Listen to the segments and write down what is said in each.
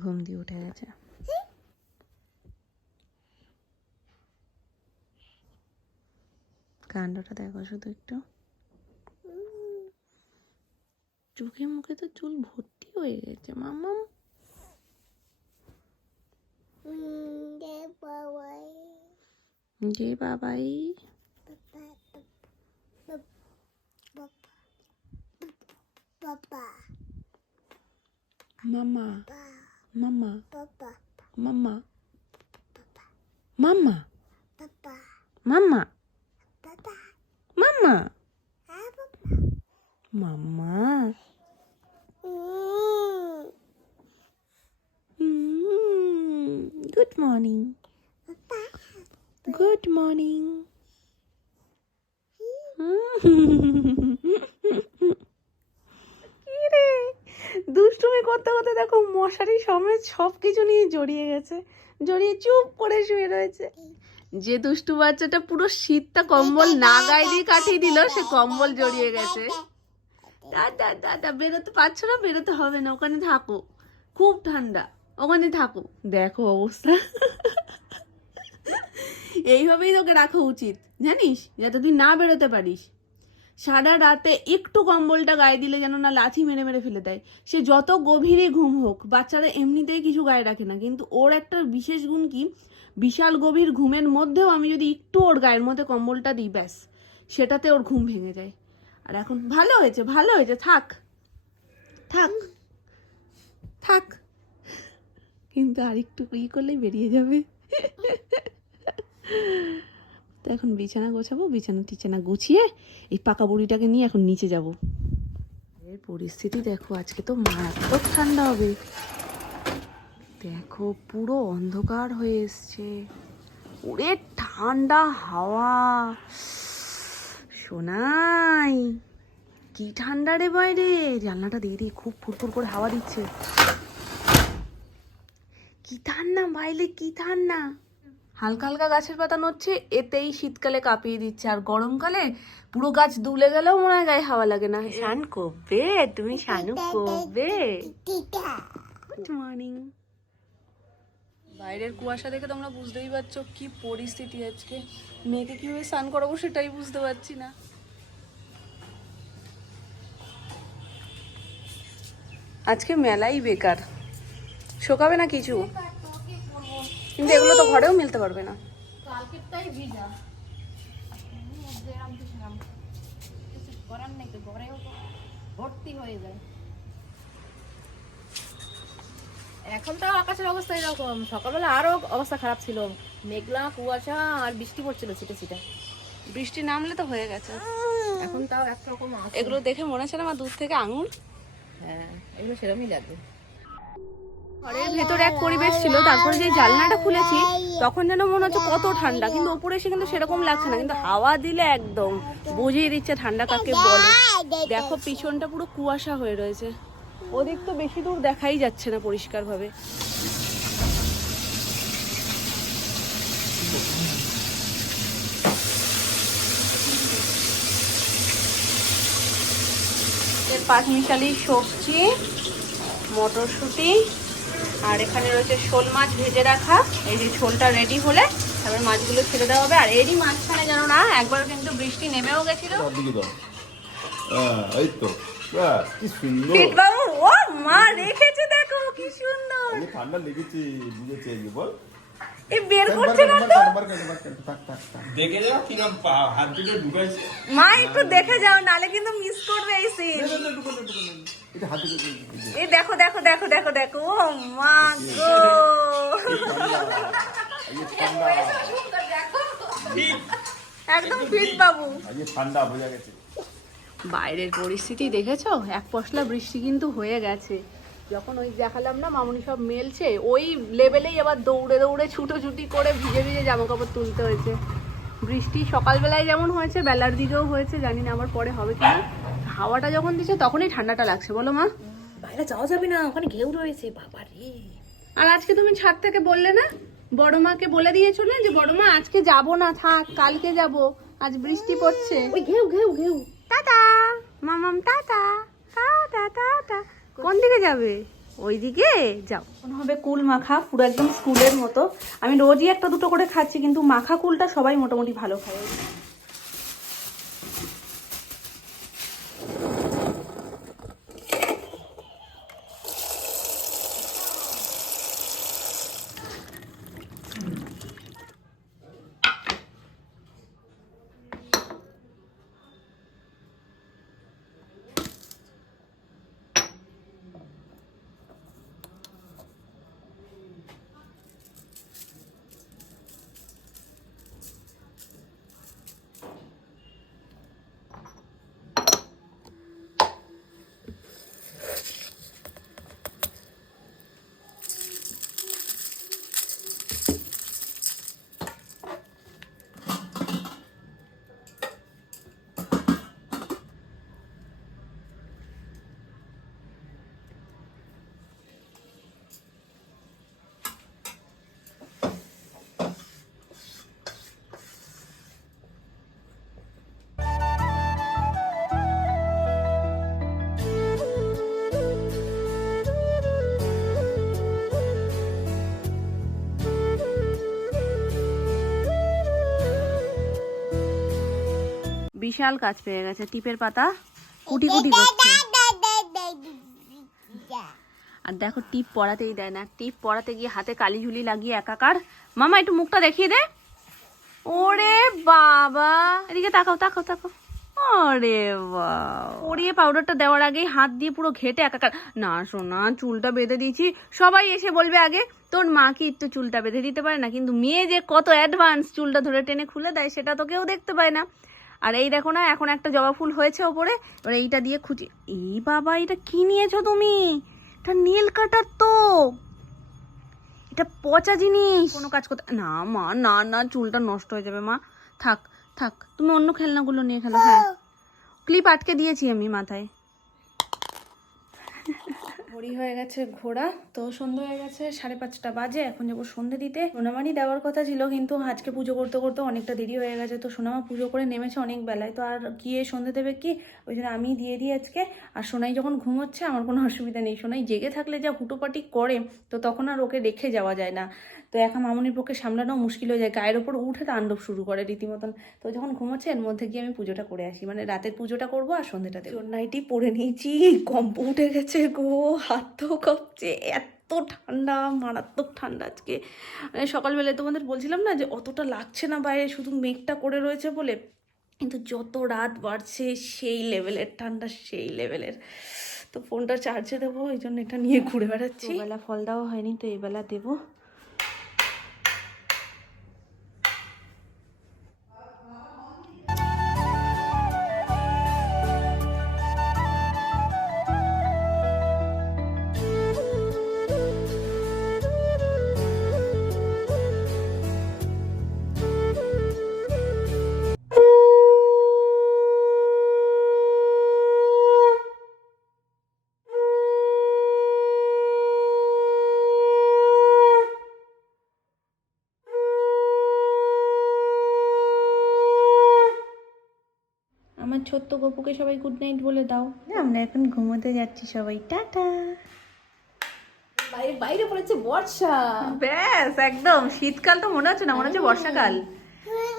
ঘুম দিয়ে উঠে গেছে। কাণ্ডটা দেখো শুধু একটু, চোখে মুখে তো চুল ভর্তি হয়ে গেছে মামাম। যে বাবাই মামা মামা মামা মামা মামা মামা মামা গুড মর্নিং গুড মর্নিং। কি রে দুষ্টুমি করতে করতে দেখো মশারি সমেত সব কিছু নিয়ে জড়িয়ে গেছে, জড়িয়ে চুপ করে শুয়ে রয়েছে। যে দুষ্টু বাচ্চাটা পুরো শীতটা কম্বল না গায়ে দিয়ে কাটিয়ে দিল, সে কম্বল জড়িয়ে গেছে। দাদা দাদা বেরোতে পারছো না, বেরোতে হবে না, ওখানে থাকো, খুব ঠান্ডা, ওখানে থাকো। দেখো অবস্থা। এইভাবেই তোকে রাখা উচিত জানিস, যাতে তুই না বেরোতে পারিস। সারা রাতে একটু কম্বলটা গায়ে দিলে যেন না লাথি মেরে মেরে ফেলে দেয়। সে যত গভীরে ঘুম হোক, বাচ্চারা এমনিতেই কিছু গায়ে রাখে না, কিন্তু ওর একটা বিশেষ গুণ কি, বিশাল গভীর ঘুমের মধ্যেও আমি যদি একটু ওর গায়ের মধ্যে কম্বলটা দিই, ব্যাস সেটাতে ওর ঘুম ভেঙে যায়। আর এখন ভালো হয়েছে, ভালো হয়েছে, থাক থাক থাক, কিন্তু আর একটু ই করলেই বেরিয়ে যাবে। তো এখন বিছানা গোছাবো, বিছানা টিছানা গুছিয়ে এই পাকা বুড়িটাকে নিয়ে এখন নিচে যাব। এর পরিস্থিতি দেখো, আজকে তো মারাত্মক ঠান্ডা হবে। দেখো পুরো অন্ধকার হয়ে এসছে, ওরে ঠান্ডা হাওয়া, শোনাই কি ঠান্ডা রে বাইরে। জানলাটা দিয়ে দিই, খুব ফুরফুর করে হাওয়া দিচ্ছে। কি ঠান্ডা বাইরে, কি ঠান্ডা। হালকা হালকা গাছের পাতা নড়ছে, এতেই শীতকালে কাঁপিয়ে দিচ্ছে, আর গরমকালে পুরো গাছ দুলে গেলেও মনে হয় গায়ে হাওয়া লাগে না। স্নান করবে তুমি, স্নান করবে। Good morning. বাইরের কুয়াশা দেখে তোমরা বুঝতেই পারছো কি পরিস্থিতি আজকে। মেয়েকে কিভাবে স্নান করাবো সেটাই বুঝতে পারছি না। আজকে মেলাই বেকার, শোকাবে না কিছু, কিন্তু এগুলো তো ঘরেও মিলতে পারবে না। এখন তো আকাশের অবস্থা এরকম, সকালবেলা আরো অবস্থা খারাপ ছিল, মেঘলা কুয়াশা আর বৃষ্টি পড়ছিল ছিটে ছিটে। বৃষ্টি নামলে তো হয়ে গেছে। এখন তাও একরকম আছে। এগুলো দেখে মনে হচ্ছে না আমার দূর থেকে আঙুর। হ্যাঁ, এগুলো সেরকমই লাগবে। ঘরের ভেতরে এক পরিবেশ ছিল, তারপরে যে জানলাটা খুলেছি তখন যেন মনে হচ্ছে কত ঠান্ডা, কিন্তু ওপরে এসে কিন্তু সেরকম লাগছে না, কিন্তু হাওয়া দিলে একদম বুঝিয়ে দিচ্ছে ঠান্ডা কাকে বলে। দেখো পিছনটা পুরো কুয়াশা হয়ে রয়েছে, ওদিক তো বেশি দূর দেখাই যাচ্ছে না পরিষ্কার ভাবে। পাঁচমিশালি সবজি, মটরশুঁটি, আর এখানে রয়েছে শোল মাছ ভেজে রাখা। এই যে ঝোলটা রেডি হলে তারপর মাছগুলো ছেড়ে দেওয়া হবে। আর এরই মাঝখানে জানো না একবার কিন্তু বৃষ্টি নেমেও গেছিল। এই তো কি সুন্দর বাবু, ও মা রেখেছে, দেখো কি সুন্দর। ঠান্ডা লেগেছে, বুঝেছে বল। এই বের করছে না তো, দেখে যাও কিরকম হাত দুটো ঢুকাইছে। মা একটু দেখে যাও, নালে কিন্তু মিস করবে এই সিন। এটা হাত দুটো এই দেখো দেখো দেখো দেখো দেখো, ও মা গো, একদম ফিট বাবু। ঠান্ডা বোঝা গেছে। বাইরের পরিস্থিতি দেখেছো, এক পশলা বৃষ্টি কিন্তু হয়ে গেছে। যখন ওই দেখালাম না মামুনি সব মেলছে, ওই লেভেলেই আবার দৌড়ে দৌড়ে ছুটোছুটি করে ভিজে ভিজে জামা কাপড় তুলতে হয়েছে। বৃষ্টি সকালবেলায় যেমন হয়েছে, বেলার দিকেও হয়েছে, জানি না আবার পরে হবে কিনা। হাওয়াটা যখন দিচ্ছে তখনই ঠান্ডাটা লাগছে, বলো মা। বাইরে যাওয়া যাবে না, ওখানে ঘেউ রয়েছে, বাবা রে। আর আজকে তুমি ছাদ থেকে বললে না, বড় মাকে বলে দিয়েছো না যে বড় মা আজকে যাবো না, থাক কালকে যাব, আজ বৃষ্টি পড়ছে। ওই ঘেউ ঘেউ ঘেউ। টাটা মামাম, টাটা টাটা টাটা। কোন দিকে যাবে? ওইদিকে যাও। এখন হবে কুল মাখা, পুরো একদম স্কুলের মতো। আমি রোজই একটা দুটো করে খাচ্ছি, কিন্তু মাখা কুলটা সবাই মোটামুটি ভালো খায়। বিশাল কাজ পেয়ে গেছে, টিপের পাতা কুটি কুটি করছে। আর দেখো টিপ পড়াতেই দেয় না, টিপ পড়াতে গিয়ে হাতে কালি ঝুলি লাগিয়ে একাকার। মামা একটু মুখটা দেখিয়ে দে। ওরে বাবা, এদিকে তাকাও তাকাও তাকাও। আরে বাবা, পরিয়ে পাউডারটা দেওয়ার আগেই হাত দিয়ে পুরো ঘেটে একাকার। না সোনা, চুলটা বেঁধে দিয়েছি। সবাই এসে বলবে আগে তোর মা কি একটু চুলটা বেঁধে দিতে পারে না, কিন্তু মেয়ে যে কত অ্যাডভান্স, চুলটা ধরে টেনে খুলে দেয় সেটা তো কেউ দেখতে পায় না। আর এই দেখো না, এখন একটা জবা ফুল হয়েছে ওপরে, এবার এইটা দিয়ে খুঁজি। এই বাবা, এটা কি নিয়েছো তুমি? এটা নীল কাটার তো, এটা পচা জিনিস, কোনো কাজ করতে না মা। না না, চুলটা নষ্ট হয়ে যাবে মা। থাক থাক, তুমি অন্য খেলনাগুলো নিয়ে খেলো। হ্যাঁ, ক্লিপ আটকে দিয়েছি আমি মাথায়। ঘড়ি হয়ে গেছে ঘোড়া, তো সন্ধ্যে হয়ে গেছে, 5:30 বাজে। এখন যাবো সন্ধ্যে দিতে। সোনামারই দেওয়ার কথা ছিল, কিন্তু আজকে পুজো করতে করতে অনেকটা দেরি হয়ে গেছে। তো সোনামা পুজো করে নেমেছে অনেক বেলায়, তো আর গিয়ে সন্ধ্যে দেবে কি, ওই জন্য আমি দিয়ে দিই আজকে। আর সোনাই যখন ঘুমোচ্ছে আমার কোনো অসুবিধা নেই। সোনাই জেগে থাকলে যা হুটোপাটি করে, তো তখন আর ওকে রেখে যাওয়া যায় না। তো এখন মামুনির পক্ষে সামলানো মুশকিল হয়ে যায়, গায়ের ওপর উঠে তাণ্ডব শুরু করে রীতিমতন। তো যখন ঘুমোচ্ছে এর মধ্যে গিয়ে আমি পুজোটা করে আসি, মানে রাতের পুজোটা করবো আর সন্ধ্যেটাতে। নাইটি পরে নিয়েছি, কম্প উঠে গেছে গো, হাত তো কাঁপছে, এত ঠান্ডা, মারাত্মক ঠান্ডা আজকে। মানে সকালবেলায় তোমাদের বলছিলাম না যে অতটা লাগছে না বাইরে, শুধু মেঘটা করে রয়েছে বলে, কিন্তু যত রাত বাড়ছে সেই লেভেলের ঠান্ডা, সেই লেভেলের। তো ফোনটা চার্জে দেবো, এই জন্য এটা নিয়ে ঘুরে বেড়াচ্ছি। বেলা ফল দেওয়া হয়নি, তো এই বেলা দেবো। আমার ছোট্ট গপুকে সবাই গুড নাইট বলে দাও। আমরা এখন ঘুমোতে যাচ্ছি সবাই, টাটা। বাইরে বাইরে পড়েছে বর্ষা। ব্যাস একদম, শীতকাল তো মনে হচ্ছে না, মনে হচ্ছে বর্ষাকাল।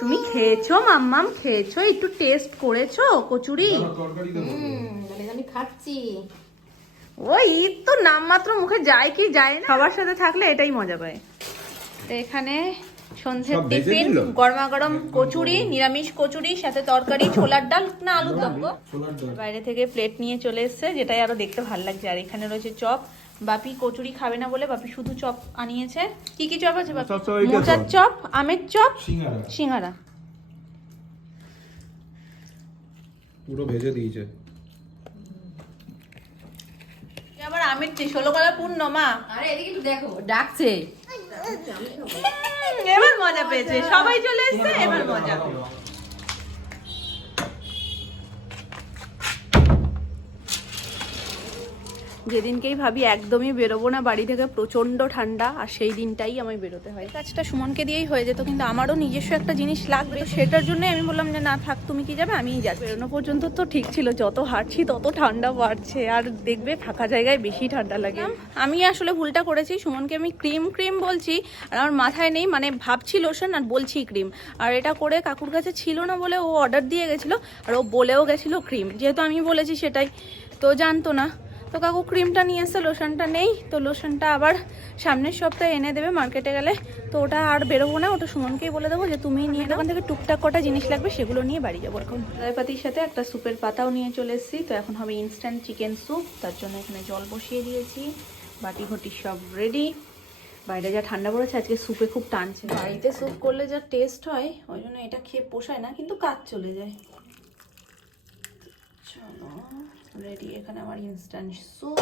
তুমি খেয়েছো মাম্মাম, খেয়েছো, একটু টেস্ট করেছো কচুরি? আমি খাচ্ছি। ওই ঈদ তো নামমাত্র মুখে যায় কি যায় না, সবার সাথে থাকলে এটাই মজা পায়। তো এখানে সন্ধ্যের টিফিন, গরমা গরম কচুরি, নিরামিষ কচুরি, সাথে তরকারি, ছোলার ডাল না আলুর দম। বাইরে থেকে প্লেট নিয়ে চলে এসছে, যেটাই আরো দেখতে ভালো লাগছে। আর এখানে রয়েছে চপ। বাপি কচুরি খাবে না বলে বাপি শুধু চপ আনিয়েছে। কি কি চপ আছে বাপি? মোচার চপ, আমের চপ, সিঙ্গারা। পুরো ভেজে দিয়েছে। আবার আমের 16 কলা পূর্ণ মা। আরে এদিকে একটু দেখো, ডাকছে। এবার মজা পেয়েছে, সবাই চলে এসছে, এবার মজা। যেদিনকেই ভাবি একদমই বেরোবো না বাড়ি থেকে, প্রচণ্ড ঠান্ডা, আর সেই দিনটাই আমায় বেরোতে হয়। কাজটা সুমনকে দিয়েই হয়ে যেত, কিন্তু আমারও নিজস্ব একটা জিনিস লাগবে, তো সেটার জন্যই আমি বললাম যে না থাক, তুমি কি যাবে, আমিই যাচ্ছি। বেরোনো পর্যন্ত তো ঠিক ছিল, যত হাঁটছি তত ঠান্ডা বাড়ছে, আর দেখবে ফাঁকা জায়গায় বেশি ঠান্ডা লাগে। আমি আসলে ভুলটা করেছি, সুমনকে আমি ক্রিম ক্রিম বলছি, আর আমার মাথায় নেই, মানে ভাবছি লোশন আর বলছি ক্রিম, আর এটা করে কাকুর কাছে ছিল না বলে ও অর্ডার দিয়ে গেছিলো, আর ও বলেও গেছিলো ক্রিম, যেহেতু আমি বলেছি সেটাই, তো জানতো না। তো কাকু ক্রিমটা নিয়ে এসে, লোশনটা নেই, তো লোশনটা আবার সামনের সপ্তাহে এনে দেবে মার্কেটে গেলে, তো ওটা আর বেরোবো না, ওটা সুমনকেই বলে দেবো যে তুমিই নিয়ে, দোকান থেকে টুকটাক কটা জিনিস লাগবে সেগুলো নিয়ে বাড়ি যাবো। এখন রায়পাতির সাথে একটা স্যুপের পাতাও নিয়ে চলে এসেছি, তো এখন হবে ইনস্ট্যান্ট চিকেন স্যুপ, তার জন্য এখানে জল বসিয়ে দিয়েছি, বাটি ঘটি সব রেডি। বাইরে যা ঠান্ডা পড়েছে, আজকে স্যুপে খুব টানছে, বাড়িতে স্যুপ করলে যা টেস্ট হয় ওই জন্য এটা খেয়ে পোষায় না, কিন্তু কাজ চলে যায়। চলো রেডি এখানে আমার ইনস্ট্যান্ট স্যুপ।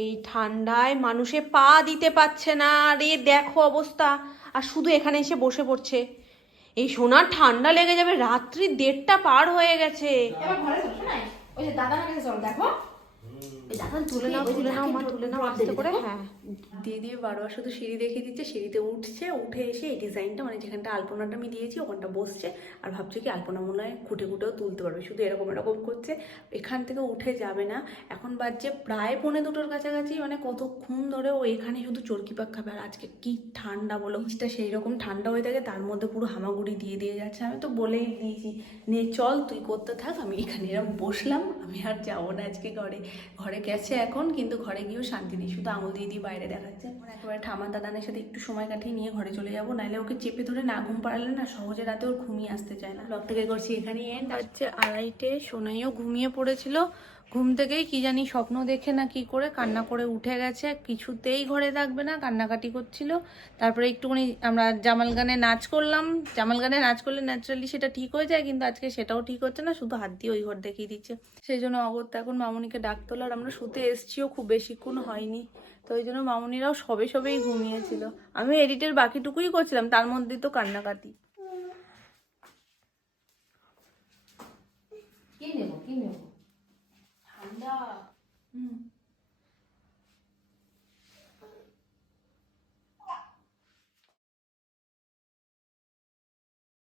এই ঠান্ডায় মানুষে পা দিতে পারছে না, আর এ দেখো অবস্থা, আর শুধু এখানে এসে বসে পড়ছে। এই সোনার ঠান্ডা লেগে যাবে, রাত্রি 1:30 পার হয়ে গেছে। এবার ঘরে চল, শোনাই ওই যে দাদা কাছে চল, দেখো তুলে নাও তুলে নাও মা, তুলে নাও আস্তে করে। হ্যাঁ দিয়ে দিয়ে বারবার শুধু সিঁড়ি দেখিয়ে দিচ্ছে, সিঁড়িতে উঠছে, উঠে এসে এই ডিজাইনটা, মানে যেখানটা আলপনাটা আমি দিয়েছি ওখানটা বসছে, আর ভাবছে কি আলপনা মনে হয় খুঁটে খুঁটেও তুলতে পারবে, শুধু এরকম এরকম করছে, এখান থেকে উঠে যাবে না। এখন বাজছে প্রায় 1:45-র কাছাকাছি, মানে কতক্ষণ ধরে ও এখানে শুধু চরকি পাক খাবে। আর আজকে কি ঠান্ডা বলো, জিনিসটা সেই রকম ঠান্ডা হয়ে থাকে, তার মধ্যে পুরো হামাগুড়ি দিয়ে দিয়ে যাচ্ছে। আমি তো বলেই দিয়েছি নে চল তুই করতে থাক, আমি এখানে এরকম বসলাম, আমি আর যাবো না আজকে ঘরে। ঘরে গেছে এখন, কিন্তু ঘরে গিয়েও শান্তি নেই, শুধু আঙুল দিয়ে দিয়ে বাইরে দেখাচ্ছে। আমার একেবারে ঠামা দাদানের সাথে একটু সময় কাটিয়ে নিয়ে ঘরে চলে যাবো, নাহলে ওকে চেপে ধরে না ঘুম পাড়ালে না সহজে রাতে ওর ঘুমিয়ে আসতে চায় না। ব্লগটাকে করছি এখানেই এন্ড। হচ্ছে 2:30, সোনাইও ঘুমিয়ে পড়েছিল, ঘুম থেকেই কি জানি স্বপ্ন দেখে না কি করে কান্না করে উঠে গেছে, কিছুতেই ঘরে থাকবে না, কান্নাকাটি করছিল। তারপরে একটুখানি আমরা জামাল গানে নাচ করলাম, জামাল গানে নাচ করলে ন্যাচারালি সেটা ঠিক হয়ে যায়, কিন্তু আজকে সেটাও ঠিক হচ্ছে না, শুধু হাত দিয়ে ওই ঘর দেখিয়ে দিচ্ছে। সেই জন্য অগত্যা এখন মামুনিকে ডাক তোলার, আমরা শুতে এসছিও, খুব বেশিক্ষণ হয়নি, তো ওই জন্য মামুনিরাও সবে সবেই ঘুমিয়েছিল, আমি এডিটের বাকিটুকুই করছিলাম, তার মধ্যেই তো কান্নাকাটি। কি নেবো ঠান্ডা